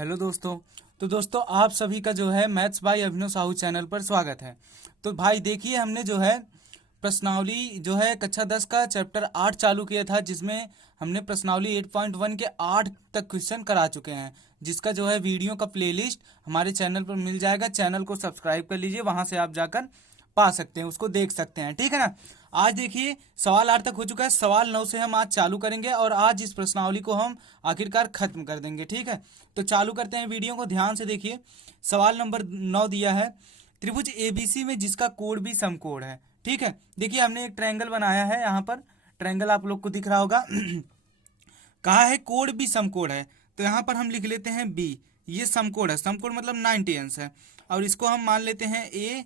Hello दोस्तों। तो दोस्तों आप सभी का जो है maths by Abhinav Sahu channel पर स्वागत है। तो भाई देखिए हमने जो है प्रश्नावली जो है कक्षा 10 का चैप्टर 8 चालू किया था, जिसमें हमने प्रश्नावली 8.1 के 8 तक क्वेश्चन करा चुके हैं, जिसका जो है वीडियो का प्लेलिस्ट हमारे चैनल पर मिल जाएगा। चैनल को सब्सक्राइब कर लीजिए, वहां से आप जाकर पा सकते हैं, उसको देख सकते हैं, ठीक है ना। आज देखिए सवाल 8 तक हो चुका है, सवाल 9 से हम आज चालू करेंगे और आज इस प्रश्नावली को हम आखिरकार खत्म कर देंगे, ठीक है। तो चालू करते हैं, वीडियो को ध्यान से देखिए। सवाल नंबर 9 दिया है, त्रिभुज एबीसी में जिसका कोण भी समकोण है, ठीक है। देखिए हमने एक ट्रायंगल बनाया है, यहाँ पर ट्रायंगल आप लोग को दिख रहा होगा। कहा है कोण भी समकोण है, तो यहाँ पर हम लिख लेते हैं बी, ये समकोण है। समकोण मतलब 90 अंश है, और इसको हम मान लेते हैं ए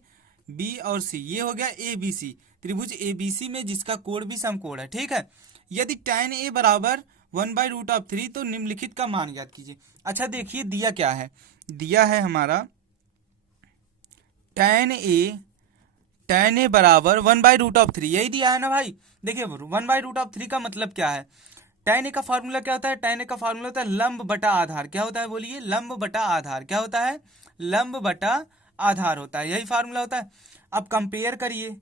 बी और सी, ये हो गया ए बी सी। त्रिभुज ए बी सी में जिसका कोण भी समकोण है, ठीक है। यदि tan ए बराबर 1/√3 तो निम्नलिखित का मान ज्ञात कीजिए। अच्छा देखिए दिया क्या है, दिया है हमारा tan ए बराबर 1/√3, यही दिया है ना भाई। देखिए 1/√3 का मतलब क्या है। tan ए का फॉर्मूला क्या होता है, tan ए का फॉर्मूला होता है लंब बटा आधार। क्या होता है बोलिए, लंब बटा आधार। क्या होता है, लंब बटा आधार होता है, यही फार्मूला होता है। अब कंपेयर करिए,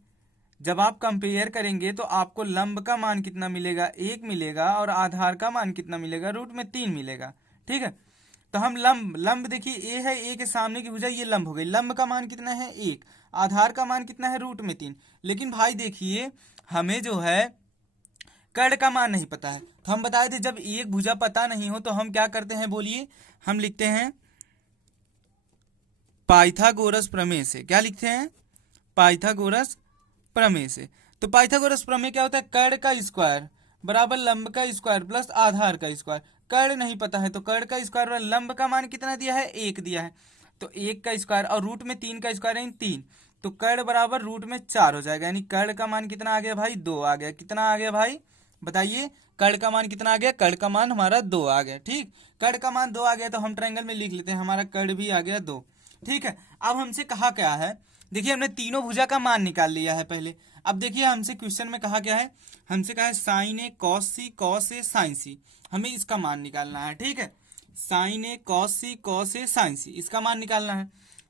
जब आप कंपेयर करेंगे तो आपको लंब का मान कितना मिलेगा, 1 मिलेगा, और आधार का मान कितना मिलेगा, √3 मिलेगा, ठीक है। तो हम लंब देखिए ए है, ए के सामने की भुजा ये लंब हो गई, लंब का मान कितना है 1, आधार का मान कितना है √3। लेकिन भाई देखिए हमें जो है कर्ण का मान नहीं पता है, तो हम बताए थे जब एक भुजा पता नहीं हो तो हम क्या करते हैं बोलिए, हम लिखते हैं पाइथागोरस प्रमेय से। क्या लिखते हैं, पाइथागोरस प्रमेय से। तो पाइथागोरस प्रमेय क्या होता है, कर्ण का स्क्वायर बराबर लंब का स्क्वायर प्लस आधार का स्क्वायर। कर्ण नहीं पता है तो कर्ण का स्क्वायर और लंब का मान कितना दिया है, 1 दिया है, तो 1 का स्क्वायर और √3 का स्क्वायर है 3, तो कर्ण बराबर √4 हो जाएगा। यानी कर्ण का मान कितना आ गया भाई, 2 आ गया। कितना आ गया भाई बताइए, कर्ण का मान कितना आ गया, कर्ण का मान हमारा 2 आ गया, ठीक। कर्ण का मान 2 आ गया तो हम ट्रायंगल में लिख लेते हैं, हमारा कर्ण भी आ गया 2, ठीक है। अब हमसे कहा क्या है, देखिए हमने तीनों भुजा का मान निकाल लिया है पहले। अब देखिए हमसे क्वेश्चन में कहा क्या है, हमसे कहा है sign A cos C cos A sign सी, हमें इसका मान निकालना है, ठीक है। Sign A cos C cos A sign सी, इसका मान निकालना है।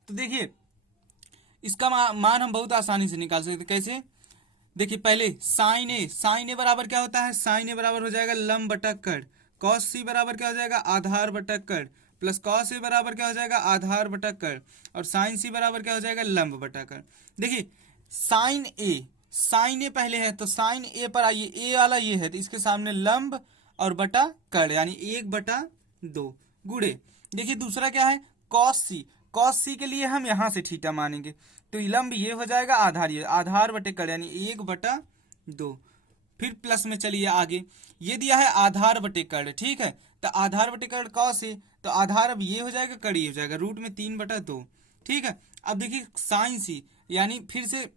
तो देखिए इसका मान हम बहुत आसानी से निकाल सकते, कैसे। देखिए पहले साइन ए बराबर क्या होता है, साइन ए बराबर हो जाएगा लंब बटा कर्ण। कॉस सी बराबर क्या हो जाएगा, आधार बटा कर्ण, प्लस कॉस ए बराबर क्या हो जाएगा, आधार बटा कर्ण, और साइन सी बराबर क्या हो जाएगा, लंब बटा कर्ण। देखिए साइन ए पहले है, तो साइन ए पर आइए, ए वाला ये है तो इसके सामने लंब और बटा कर्ण, यानी 1/2 गुड़े। देखिए दूसरा क्या है, कॉस सी के लिए हम यहां से थीटा मानेंगे, तो लंब ये हो जाएगा, आधार ये, आधार बटे कर्ण यानी 1/2। फिर प्लस में चलिए आगे, ये दिया है आधार बटे कर्ण, ठीक है। तो आधार बटे कर्ण कॉस है, तो आधार अब ये हो जाएगा, कर्ण ये हो जाएगा, √3/2, ठीक है। अब देखिए साइन सी, यानी फिर से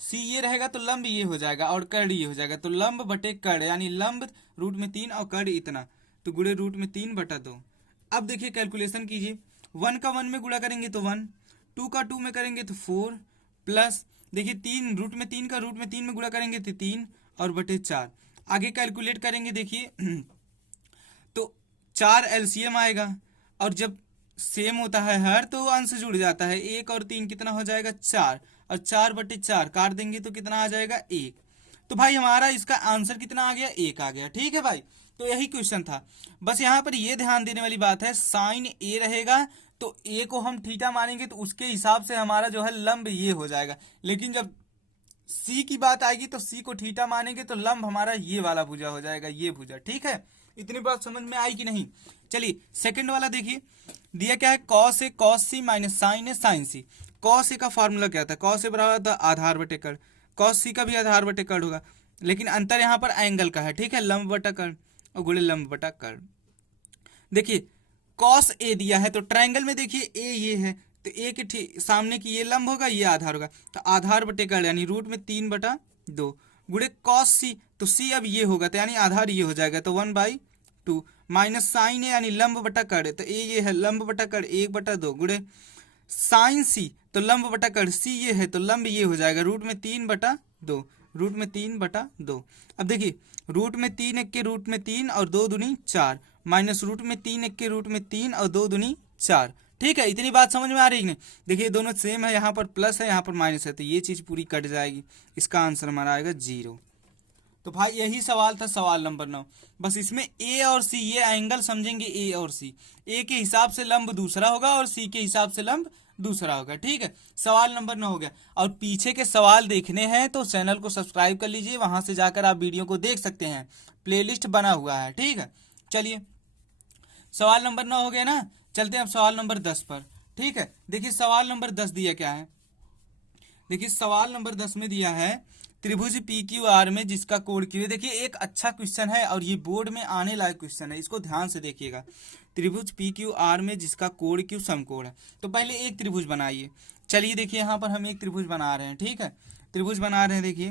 सी ये रहेगा तो लंब ये हो जाएगा और कर्ण ये हो जाएगा, तो लंब बटे कर्ण यानी लंब √3 और कर्ण इतना, तो गुणे √3/2। अब देखिए कैलकुलेशन कीजिए, 1 का 1 में गुणा करेंगे तो 1, 2 का 2 में करेंगे तो 4, प्लस देखिए 3 √3 का √3 में गुणा करेंगे तो 3 और बटे 4। आगे कैलकुलेट करेंगे देखिए तो 4 एलसीएम आएगा, और जब सेम होता है हर तो अंश जुड़ जाता है, 1 और 3 कितना हो जाएगा 4, और 4/4 काट देंगे तो कितना आ जाएगा 1। तो भाई हमारा इसका आंसर कितना आ गया, 1 आ गया, ठीक है भाई। तो यही क्वेश्चन था, बस यहाँ पर ये ध्यान देने वाली बात है, साइन ए रहेगा तो ए को हम थीटा मानेंगे तो उसके हिसाब से हमारा जो है लंब ये हो जाएगा। लेकिन जब सी की बात आएगी तो सी को थीटा मानेंगे तो लंब हमारा ये वाला भुजा हो जाएगा, ये भुजा, ठीक है। इतनी बात समझ में आई कि नहीं। चलिए सेकंड वाला देखिए, दिया क्या है, cos C minus sign A sign C. Cos A का फॉर्मूला क्या था, कॉस ए बराबर था आधार बटे कर्ण, कॉस सी का भी आधार बटे कर्ण होगा, लेकिन अंतर यहाँ पर एंगल का है, ठीक है, लंब बटा कर्ण और गुणे लंब बटा कर्ण। देखिए कॉस ए दिया है तो ट्रायंगल में देखिए ए ये है, तो ए के सामने की ये लंब होगा, ये आधार होगा, तो आधार बटे कर्ण यानी √3/2 गुणे कॉस सी, तो सी अब ये होगा तो यानी आधार ये हो जाएगा, तो 1/2 माइनस साइन ए यानी लंब बटा कर्ण, तो ए ये है लंब बटा कर्ण 1/2 गुणे साइन सी, तो लंब बटा कर्ण सी ये है तो लंब ये हो जाएगा √3/2 रूट में 3/2। अब देखिए रूट में 3 1 के रूट में 3 और 2 दूनी 4 माइनस रूट में 3 1 के रूट में 3 और 2 दूनी 4। ठीक है, इतनी बात समझ में आ रही है नहीं? देखिए दोनों सेम है, यहाँ पर प्लस है यहाँ पर माइनस है, तो ये चीज पूरी कट जाएगी। इसका आंसर हमारा आएगा 0। तो भाई यही सवाल था सवाल नंबर 9। बस इसमें ए और सी ये एंगल समझेंगे, ए और सी। ए के हिसाब से लंब दूसरा होगा और सी के हिसाब से लंब दूसरा होगा। ठीक है, सवाल नंबर 9 हो गया। और पीछे के सवाल देखने हैं तो चैनल को सब्सक्राइब कर लीजिए, वहां से जाकर आप वीडियो को देख सकते हैं, प्लेलिस्ट बना हुआ है। ठीक है, चलिए सवाल नंबर 9 हो गया ना, चलते हैं अब सवाल नंबर 10 पर। ठीक है, देखिए सवाल नंबर 10 दिया क्या है। देखिए सवाल नंबर 10 में दिया है त्रिभुज पी क्यू आर में जिसका कोण क्यू। देखिए एक अच्छा क्वेश्चन है और ये बोर्ड में आने लायक क्वेश्चन है, इसको ध्यान से देखिएगा। त्रिभुज पी क्यू आर में जिसका कोण क्यू समकोण है। तो पहले एक त्रिभुज बनाइए। चलिए देखिए यहाँ पर हम एक त्रिभुज बना रहे हैं। ठीक है, त्रिभुज बना रहे हैं। देखिए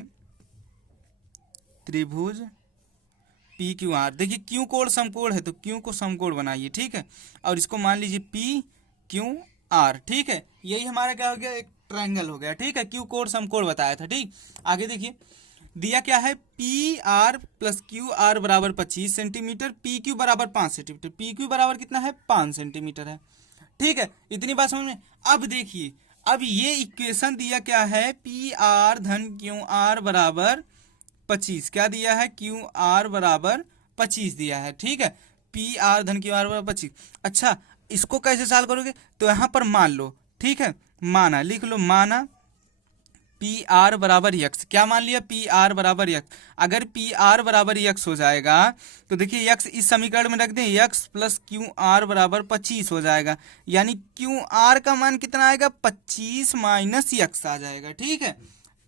त्रिभुज पी क्यू आर, देखिए क्यू कोण समकोण है तो क्यू को समकोण बनाइए। ठीक है, और इसको मान लीजिए पी क्यू आर। ठीक है, यही हमारा क्या हो गया, एक ट्रायंगल हो गया। ठीक है, क्यू कोण समकोण बताया था। ठीक, आगे देखिए दिया क्या है, P R plus Q are बराबर 25 सेंटीमीटर, पी क्यू बराबर 5 सेंटीमीटर। पी क्यू बराबर कितना है, 5 सेंटीमीटर है। ठीक है, इतनी बात समझ में। अब देखिए अब ये इक्वेशन दिया क्या है, पी आर धन क्यू आर बराबर 25। क्या दिया है, क्यू आर बराबर 25 दिया है। ठीक है, पी आर धन क्यू आर बराबर 25। अच्छा इसको कैसे सॉल्व करोगे, तो यहां पर मान लो। ठीक है, माना, लिख लो, माना पी आर बराबर यक्स। क्या मान लिया, पी आर बराबर यक्स। अगर पी आर बराबर यक्स हो जाएगा तो देखिए यक्स इस समीकरण में रख दें, यक्स प्लस क्यू आर बराबर 25 हो जाएगा। यानी क्यू आर का मान कितना आएगा, 25 माइनस यक्स आ जाएगा। ठीक है,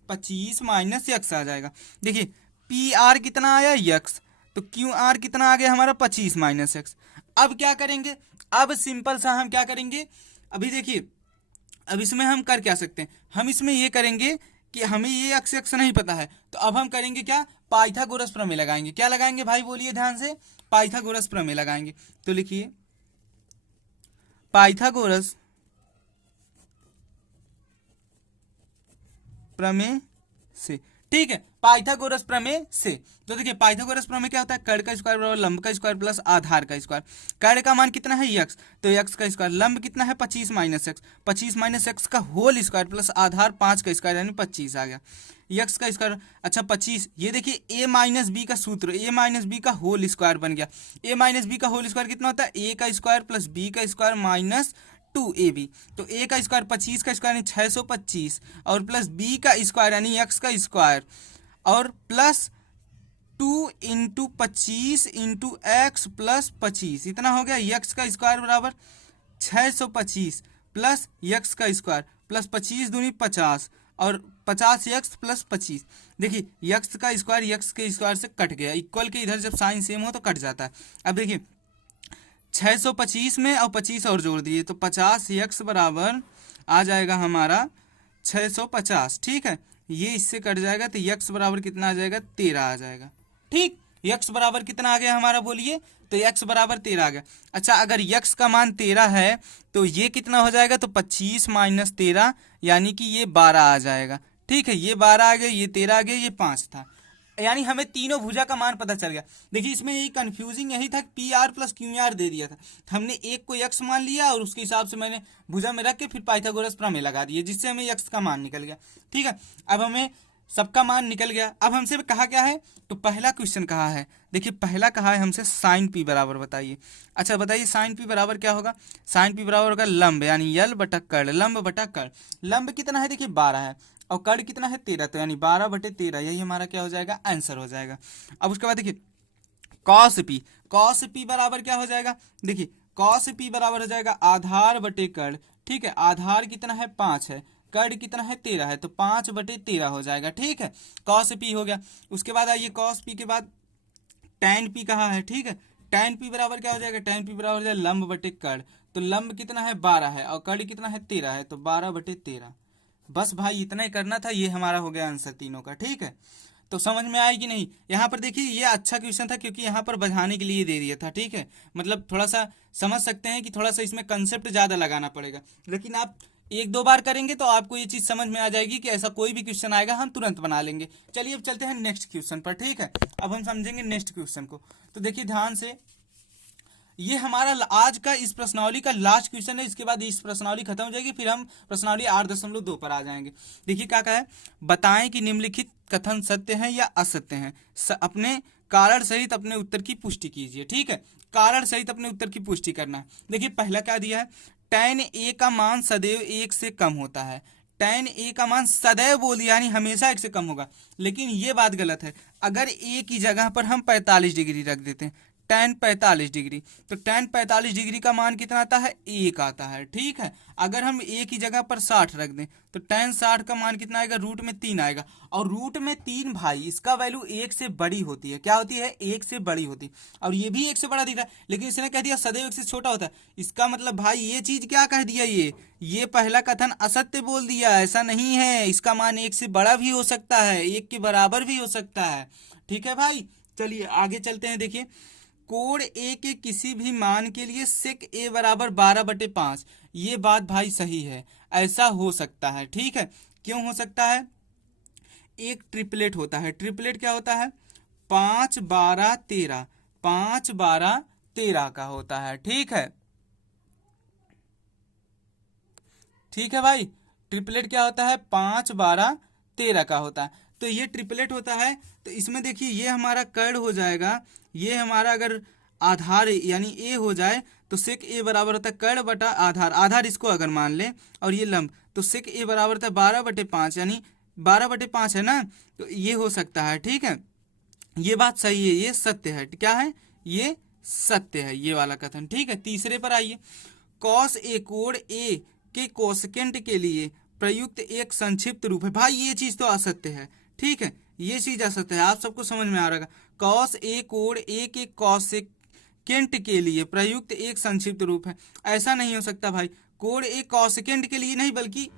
25 माइनस यक्स आ जाएगा। देखिए पी आर कितना आया, यक्स, तो क्यू आर कितना आ गया हमारा, 25 माइनस यक्स। अब क्या करेंगे, अब सिंपल सा हम क्या करेंगे, अभी देखिए अब इसमें हम कर क्या सकते हैं, हम इसमें ये करेंगे कि हमें ये एक्स एक्स नहीं पता है, तो अब हम करेंगे क्या, पाइथागोरस प्रमेय लगाएंगे। क्या लगाएंगे भाई, बोलिए ध्यान से, पाइथागोरस प्रमेय लगाएंगे। तो लिखिए पाइथागोरस प्रमेय से। ठीक है, पाइथागोरस प्रमेय से। तो देखिए पाइथागोरस प्रमेय क्या होता है, कर्ण का स्क्वायर बराबर लंब का स्क्वायर प्लस आधार का स्क्वायर। कर्ण का मान कितना है, यक्स, तो यक्स का स्क्वायर, लंब कितना है 25 माइनस एक्स, 25 माइनस एक्स का होल स्क्वायर प्लस आधार 5 का स्क्वायर यानी 25 आ गया, यक्स का स्क्वायर। अच्छा 25, ये देखिए ए माइनस बी का सूत्र, ए माइनस बी का होल स्क्वायर बन गया। ए माइनस बी का होल स्क्वायर कितना होता है, ए का स्क्वायर प्लस बी का स्क्वायर माइनस 2ab। तो ए का स्क्वायर 25 का स्क्वायर यानी 625 और प्लस बी का स्क्वायर यानी एक्स का स्क्वायर और plus 2 into 25 into x plus 25, इतना हो गया। यक्स का स्क्वायर बराबर 625 प्लस यक्स का स्क्वायर प्लस 25 दूनी 50 और 50 यक्स प्लस 25। देखिए यक्स का स्क्वायर यक्स के स्क्वायर से कट गया, इक्वल के इधर जब साइन सेम हो तो कट जाता है। अब देखिए 625 में और 25 और जोड़ दिए तो 50 यक्स बराबर आ जाएगा हमारा 650। ठीक है, ये इससे कट जाएगा तो यक्स बराबर कितना आ जाएगा, 13 आ जाएगा। ठीक, यक्स बराबर कितना आ गया हमारा, बोलिए, तो यक्स बराबर 13 आ गया। अच्छा अगर यक्स का मान 13 है तो ये कितना हो जाएगा, तो 25 माइनस 13 यानी कि ये 12 आ जाएगा। ठीक है, ये 12 आ गया, ये 13 आ गया, ये 5 था, यानी हमें तीनों भुजा का मान पता चल गया। देखिए इसमें यही कंफ्यूजिंग यही था कि P R plus Q R दे दिया था, हमने एक को यक्स मान लिया और उसके हिसाब से मैंने भुजा में रख के फिर पाइथागोरस प्रमेय लगा दिए, जिससे हमें यक्स का मान निकल गया। ठीक है, अब हमें सबका मान निकल गया। अब हमसे कहा क्या है, तो पहला क्वेश्चन कहा है, देखिए पहला कहा है हमसे साइन पी बराबर बताइए। अच्छा बताइए साइन पी बराबर क्या होगा, साइन पी बराबर होगा लंब यानी यल बटा कर्ण, लंब बटा कर्ण। लंब कितना है, देखिए 12 है और कर्ण कितना है 13, तो यानी 12/13, यही हमारा क्या हो जाएगा, आंसर हो जाएगा। अब उसके बाद देखिए कॉस पी, कॉस पी बराबर क्या हो जाएगा, देखिए कॉस पी बराबर हो जाएगा आधार बटे कर्ण। ठीक है, आधार कितना है 5 है, कर्ण कितना है 13 है, तो 5/13 हो जाएगा। ठीक है, कॉस पी हो गया। उसके बाद आइए कॉस पी के बाद टैन पी कहा है। ठीक है, टैन पी बराबर क्या हो जाएगा, टैन पी बराबर हो जाएगा लंब बटे कर्ण, तो लंब कितना है 12 है और कर्ण कितना है 13 है, तो 12/13। बस भाई इतना ही करना था, ये हमारा हो गया आंसर तीनों का। ठीक है, तो समझ में आए कि नहीं। यहाँ पर देखिए ये अच्छा क्वेश्चन था क्योंकि यहाँ पर बढ़ाने के लिए दे दिया था, ठीक है। मतलब थोड़ा सा समझ सकते हैं कि थोड़ा सा इसमें कंसेप्ट ज्यादा लगाना पड़ेगा, लेकिन आप एक दो बार करेंगे तो आपको ये चीज समझ में आ जाएगी कि ऐसा कोई भी क्वेश्चन आएगा हम तुरंत बना लेंगे। चलिए अब चलते हैं नेक्स्ट क्वेश्चन पर, ठीक है। अब हम समझेंगे नेक्स्ट क्वेश्चन को। तो देखिए ध्यान से, ये हमारा आज का इस प्रश्नावली का लास्ट क्वेश्चन है। इसके बाद इस प्रश्नावली खत्म हो जाएगी, फिर हम प्रश्नावली 8.2 पर आ जाएंगे। देखिए क्या कहा है, बताएं कि निम्नलिखित कथन सत्य हैं या असत्य हैं। अपने कारण सहित अपने उत्तर की पुष्टि कीजिए, ठीक है। कारण सहित अपने उत्तर की पुष्टि करना है। देखिए पहला क्या दिया है, tan a का मान सदैव 1 से कम होता है। tan a का मान सदैव बोल दिया यानी हमेशा 1 से कम होगा, लेकिन ये बात गलत है। अगर a की जगह पर हम 45 डिग्री रख देते हैं, tan 45 डिग्री, तो tan 45 डिग्री का मान कितना आता है, 1 आता है, ठीक है। अगर हम a की जगह पर 60 रख दें तो tan 60 का मान कितना आएगा, रूट में 3 आएगा। और रूट में 3 भाई इसका वैल्यू 1 से बड़ी होती है। क्या होती है, 1 से बड़ी होती है। और ये भी 1 से बड़ा दिख रहा है, लेकिन इसने कह दिया सदैव 1 से छोटा होता है। इसका मतलब भाई ये चीज क्या कह दिया, ये पहला कथन असत्य बोल दिया। ऐसा नहीं है, इसका मान 1 से बड़ा भी हो सकता है, 1 के बराबर भी हो सकता है, ठीक है भाई। चलिए आगे चलते हैं। देखिए कोण ए के किसी भी मान के लिए सेक ए बराबर 12/5, ये बात भाई सही है, ऐसा हो सकता है, ठीक है। क्यों हो सकता है, एक ट्रिपलेट होता है। ट्रिपलेट क्या होता है, 5 12 13, 5 12 13 का होता है, ठीक है। ठीक है भाई, ट्रिपलेट क्या होता है, 5 12 13 का होता है। तो ये ट्रिपलेट होता है। तो इसमें देखिए ये हमारा कर्ण हो जाएगा, ये हमारा अगर आधार यानी ए हो जाए तो सेक ए बराबर होता है कर्ण बटा आधार, आधार इसको अगर मान लें, और ये लंब, तो सेक ए बराबर होता है 12/5, यानी 12/5 है ना। तो ये हो सकता है, ठीक है। ये बात सही है, ये सत्य है। क्या है, ये सत्य है, ये वाला कथन, ठीक है। तीसरे पर आइए, कॉस ए कोण ए के कोसेकेंट के लिए प्रयुक्त एक संक्षिप्त रूप है। भाई ये चीज तो असत्य है, ठीक है, ये चीज असत्य है, आप सबको समझ में आ रहा है। कॉस ए कोण ए के कोसेकेंट के लिए प्रयुक्त एक संक्षिप्त रूप है, ऐसा नहीं हो सकता भाई। कोण ए कोसेकेंट के लिए नहीं, बल्कि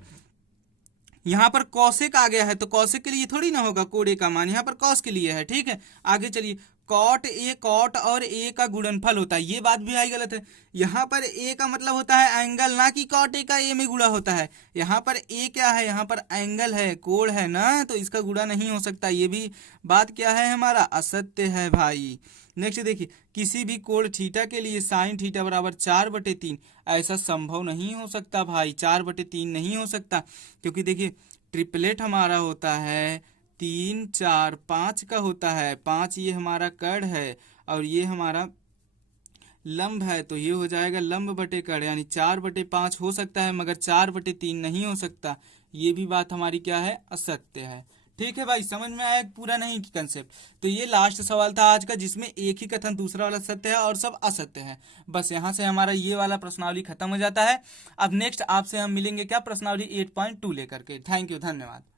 यहाँ पर कौशिक आ गया है, तो कौशिक के लिए थोड़ी ना होगा कोण ए का मान, यहाँ पर कॉस के लिए है, ठीक है। आगे चलिए, कॉट ए कॉट और ए का गुणनफल होता है, ये बात भी आई गलत है। यहाँ पर ए का मतलब होता है एंगल, ना कि कॉट ए का ए में गुणा होता है। यहाँ पर ए क्या है, यहाँ पर एंगल है, कोण है ना, तो इसका गुणा नहीं हो सकता। ये भी बात क्या है, हमारा असत्य है भाई। नेक्स्ट देखिए, किसी भी कोण थीटा के लिए साइन थीटा बराबर 4/3, ऐसा संभव नहीं हो सकता भाई, 4/3 नहीं हो सकता, क्योंकि देखिए ट्रिपलेट हमारा होता है 3 4 5 का होता है। 5 ये हमारा कर्ण है और ये हमारा लंब है, तो ये हो जाएगा लंब बटे कर्ण, यानी 4/5 हो सकता है, मगर 4/3 नहीं हो सकता। ये भी बात हमारी क्या है, असत्य है, ठीक है भाई। समझ में आया पूरा नहीं की कंसेप्ट। तो ये लास्ट सवाल था आज का, जिसमें एक ही कथन दूसरा वाला सत्य है और सब असत्य है। बस यहाँ से हमारा ये वाला प्रश्नावली खत्म हो जाता है। अब नेक्स्ट आपसे हम मिलेंगे क्या, प्रश्नावली 8.2 लेकर के। थैंक यू, धन्यवाद।